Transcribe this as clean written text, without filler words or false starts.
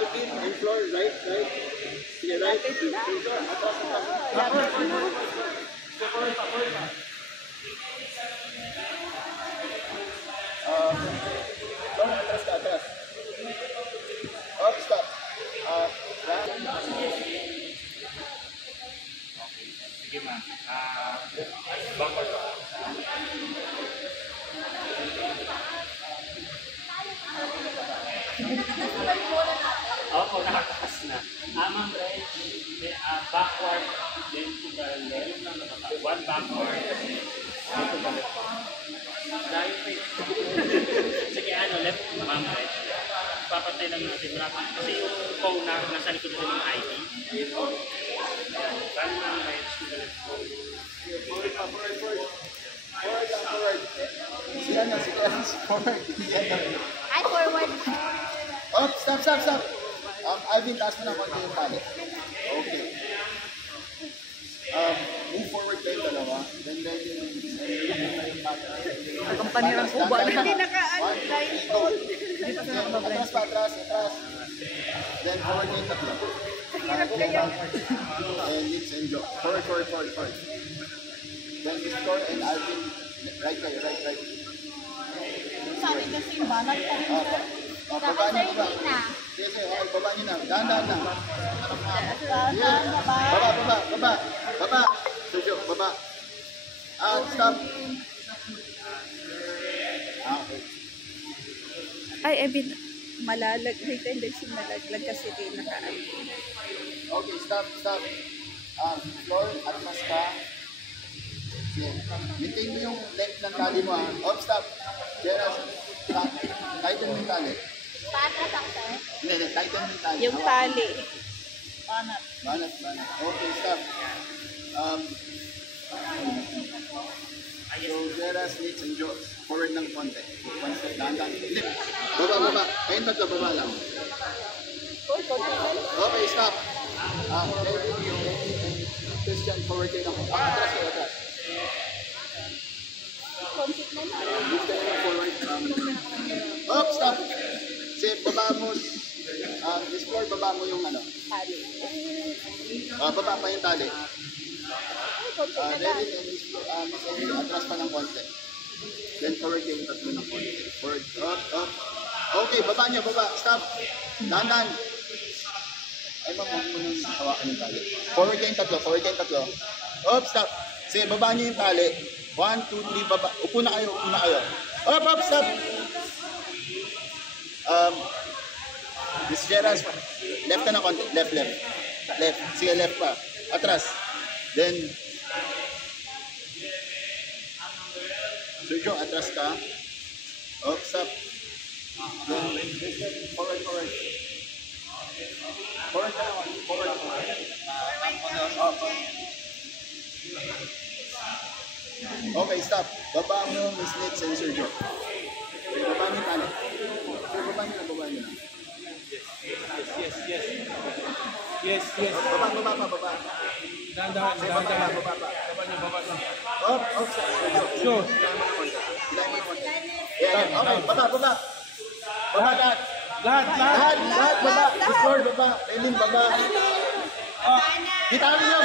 Alvin, and floor, right? Sige, right? Atras. Oh, stop. Sige ma'am. Backward. Opo, nakatakas na. Ma'am, right? Backward, then to the left. One backward, then to the left. Sige, left, ma'am, right? Papatay lang natin. Kasi yung phone na nasa likod na yung ID. One ma'am, right, to the left. Forward. Sige, forward. Ay, forward. Oh, stop. Alvin, taas mo na konti yung tali. Okay. Move forward kayo dalawa. Then yung Kampanirang kuba na. Hindi naka-line phone. Atras. Then forward kayo tatlo. Hirap kayo. And Nitz and Joe. Forward. Then Victor and Alvin, right kayo, right. Sabi kasi banat pa rin nila. Baba niyo ba? Sige, baba niyo na. Dahan na. Baba. Sergio, baba. Stop. Okay. Ay, Evin, malalag. May tendency malaglag kasi di nakaan. Okay, stop. Floor, atmas ka. Sige. Maintain mo yung length ng tali mo. Stop. Jeras, tighten mo yung tali. Patras ako, sir. Hindi, tighten mo yung tali. Yung tali. Banat. Okay, stop. So, Jeras, Nitz, and Joe. Forward ng konti. One step, dahan. Hindi. Baba. Kayong tatlo, baba lang. Okay, stop. David, Christian, forward kayo lang. Atras. Move kayo lang forward. Stop. Sige, baba mo. This floor, baba mo yung Tali. baba pa yung tali. David and Miss Emily, atras pa ng konti. Then forward kayo yung tatlo ng konti. Forward, up. Okay, baba. Stop. Dahan. Ay, huwag mo nang hawakan yung tali. Forward kayong tatlo. Stop. Sige, baba niyo yung tali. 1, 2, 3, baba. Upo na kayo. Stop. Miss Jeras, left ka na konti. Left. Sige, left pa. Atras. Then, Sergio, atras ka. Stop. Then, forward. Forward. Okay, stop. Baba mo, Miss Nitz and Sergio. Baba mo yung tali. Baba nyo na. Yes. Baba. Dahan. Baba. Sergio. Sure. Hilay mo na konti. Okay, baba. Baba lahat. Baba. Miss Lord, baba. Eileen, baba. Bitawan niyo.